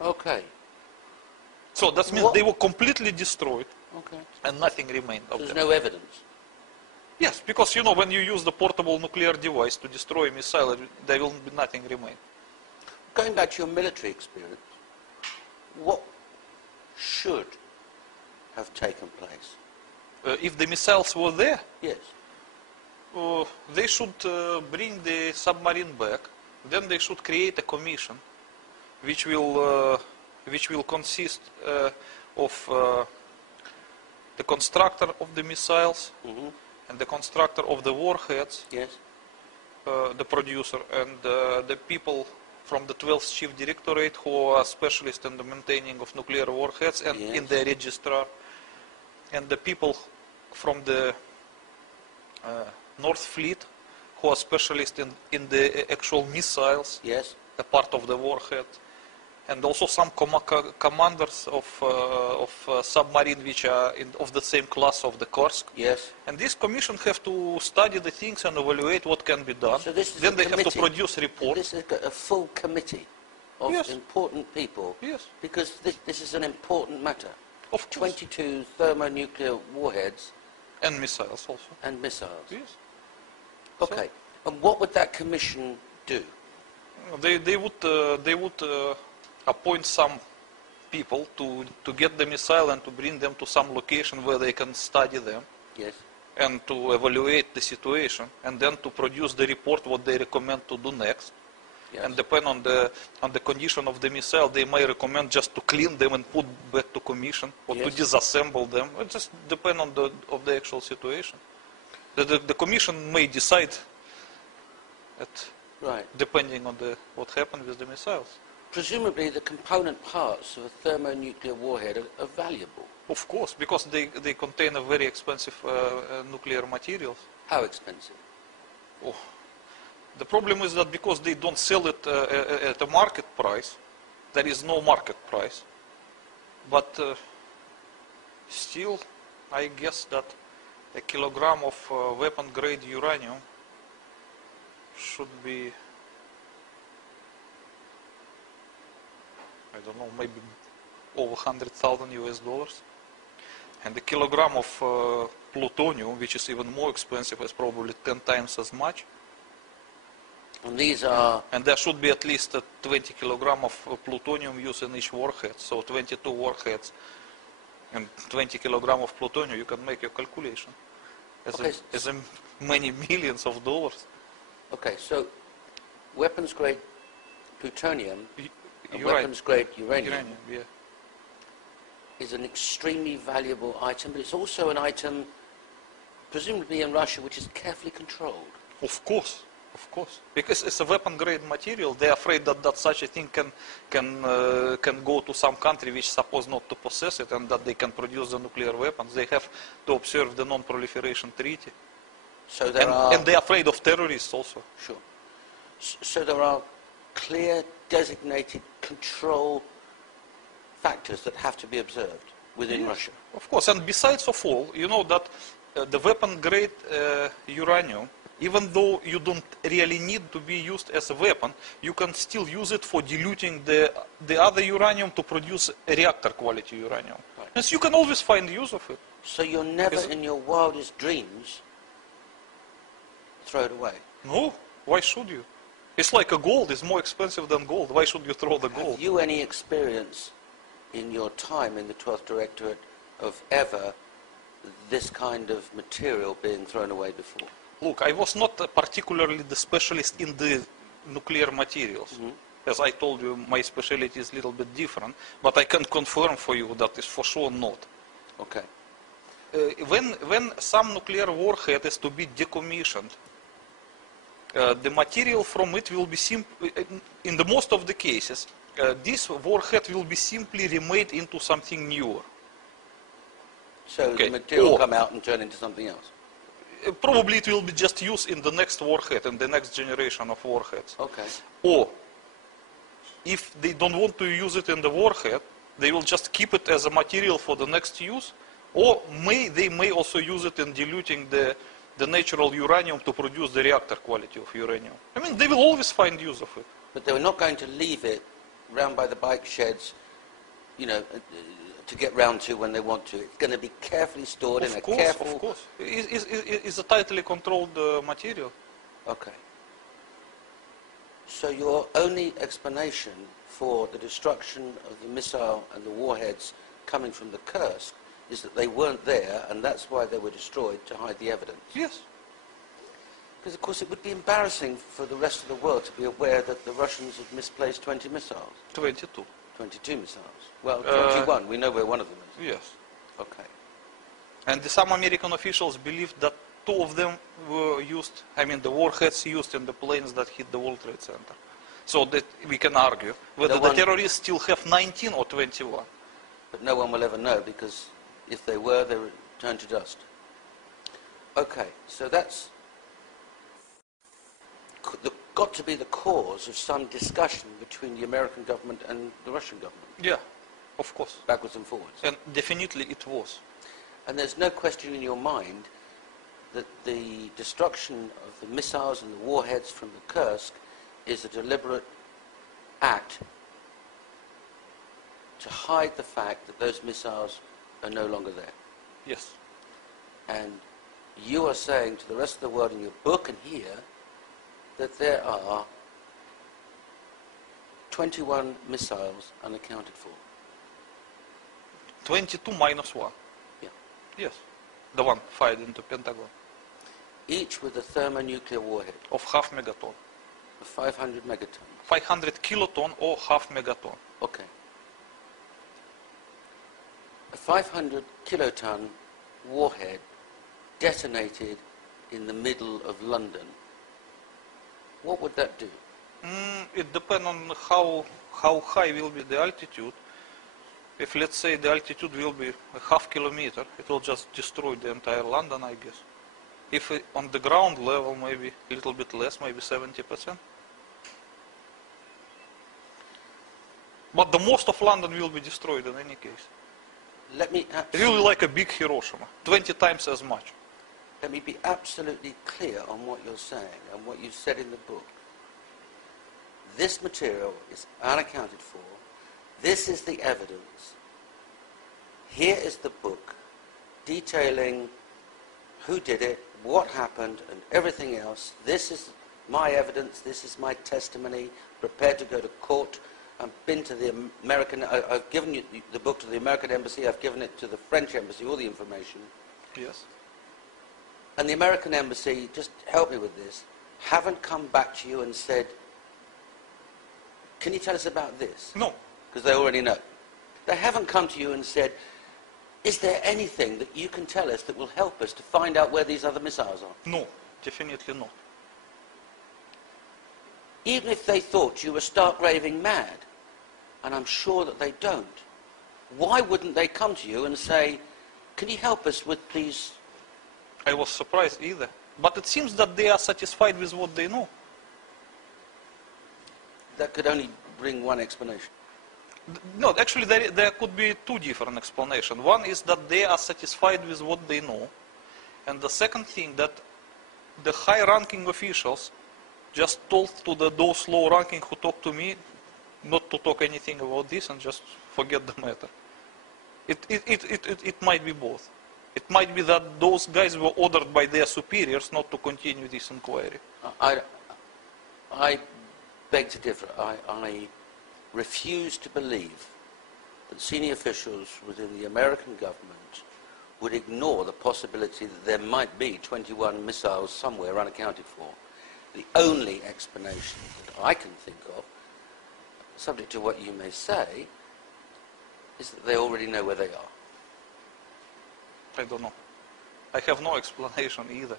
Okay. So that means they were completely destroyed, Okay. and nothing remained of There's them. no evidence. Yes, because you know when you use the portable nuclear device to destroy a missile, there will be nothing remain. Going back to your military experience, what should have taken place? If the missiles were there, Yes. they should bring the submarine back. Then they should create a commission, which will consist of the constructor of the missiles and the constructor of the warheads, Yes. the producer, and the people from the 12th Chief Directorate who are specialists in the maintaining of nuclear warheads and in the registrar, and the people from the North Fleet who are specialists in the actual missiles, Yes. a part of the warhead, and also some commanders of submarine which are of the same class of the Kursk. Yes. And this commission have to study the things and evaluate what can be done. So this is then a they committee. have to produce reports. This is a full committee of Yes. important people. Yes. Because this is an important matter. Of course. 22 thermonuclear warheads And missiles also. and missiles. Yes. Okay. And what would that commission do? They would appoint some people to get the missile and to bring them to some location where they can study them. Yes. And to evaluate the situation, and then to produce the report what they recommend to do next. Yes. And depend on the condition of the missile, they may recommend just to clean them and put back to commission, or to disassemble them. It just depends on the actual situation. The commission may decide, depending on what happened with the missiles. Presumably the component parts of a thermonuclear warhead are valuable. Of course, because they contain a very expensive nuclear materials. How expensive? Oh. The problem is that because they don't sell it at a market price, there is no market price. But still, I guess that a kilogram of weapon-grade uranium should be, I don't know, maybe over 100,000 US dollars. And a kilogram of plutonium, which is even more expensive, is probably 10 times as much. And these are... And there should be at least 20 kilogram of plutonium used in each warhead. So 22 warheads and 20 kilogram of plutonium, you can make your calculation. As many millions of dollars. Okay, so weapons-grade plutonium, weapons-grade uranium is an extremely valuable item, but it's also an item, presumably in Russia, which is carefully controlled. Of course. Of course, because it's a weapon-grade material. They're afraid that such a thing can go to some country which is supposed not to possess it, and that they can produce the nuclear weapons. They have to observe the non-proliferation treaty. So and they're afraid of terrorists also. Sure. So there are clear, designated control factors that have to be observed within Russia. Of course, and besides of all, you know that the weapon-grade uranium, even though you don't really need to be used as a weapon, you can still use it for diluting the other uranium to produce reactor quality uranium. Right. And so you can always find use of it. So you're never in your wildest dreams throw it away? No, why should you? It's like a gold, it's more expensive than gold. Why should you throw the gold? Have you any experience in your time in the 12th Directorate of ever this kind of material being thrown away before? Look, I was not particularly the specialist in the nuclear materials. As I told you, my specialty is a little bit different, but I can confirm for you that is for sure not. Okay. When some nuclear warhead is to be decommissioned, the material from it will be in the most of the cases, this warhead will be simply remade into something newer. So the material will come out and turn into something else? Probably it will be just used in the next warhead, in the next generation of warheads. Okay. Or, if they don't want to use it in the warhead, they will just keep it as a material for the next use, or they may also use it in diluting the natural uranium to produce the reactor quality of uranium. I mean, they will always find use of it. But they were not going to leave it round by the bike sheds, you know, to get round to when they want to. It's going to be carefully stored in a careful... Of course. It's a tightly controlled material. Okay. So your only explanation for the destruction of the missile and the warheads coming from the Kursk is that they weren't there, and that's why they were destroyed, to hide the evidence? Yes. Because, of course, it would be embarrassing for the rest of the world to be aware that the Russians had misplaced 20 missiles. 22. 22 missiles. Well, 21. We know where one of them is. Yes. Okay. And some American officials believed that 2 of them were used, I mean the warheads used in the planes that hit the World Trade Center. So that we can argue whether the terrorists still have 19 or 21. But no one will ever know, because if they were, they would turn to dust. Okay, so that's got to be the cause of some discussion between the American government and the Russian government. Yeah, of course. Backwards and forwards. And definitely it was. And there's no question in your mind that the destruction of the missiles and the warheads from the Kursk is a deliberate act to hide the fact that those missiles are no longer there. Yes. And you are saying to the rest of the world in your book and here that there are 21 missiles unaccounted for. 22 minus 1. Yeah. Yes. The one fired into Pentagon. Each with a thermonuclear warhead. Of half megaton. Of 500 megatons. 500 kiloton or half megaton. Okay. A 500 kiloton warhead detonated in the middle of London. What would that do? It depends on how high will be the altitude. If, let's say, the altitude will be a half kilometer, it will just destroy the entire London, I guess. If on the ground level, maybe a little bit less, maybe 70%. But the most of London will be destroyed in any case. Let me really like a big Hiroshima, 20 times as much. Let me be absolutely clear on what you're saying and what you said in the book. This material is unaccounted for. This is the evidence. Here is the book detailing who did it, what happened, and everything else. This is my evidence. This is my testimony. Prepared to go to court. I've been to the American... I've given you the book to the American Embassy. I've given it to the French Embassy, all the information. Yes. And the American Embassy, just help me with this, haven't come back to you and said, can you tell us about this? No. Because they already know. They haven't come to you and said, is there anything that you can tell us that will help us to find out where these other missiles are? No, definitely not. Even if they thought you were stark raving mad, and I'm sure that they don't, why wouldn't they come to you and say, can you help us with these... I was surprised either. But it seems that they are satisfied with what they know. That could only bring one explanation. No, actually there could be 2 different explanations. One is that they are satisfied with what they know. And the second thing, that the high-ranking officials just told to those low-ranking who talked to me not to talk anything about this and just forget the matter. It might be both. It might be that those guys were ordered by their superiors not to continue this inquiry. I beg to differ. I refuse to believe that senior officials within the American government would ignore the possibility that there might be 21 missiles somewhere unaccounted for. The only explanation that I can think of, subject to what you may say, is that they already know where they are. I don't know. I have no explanation either.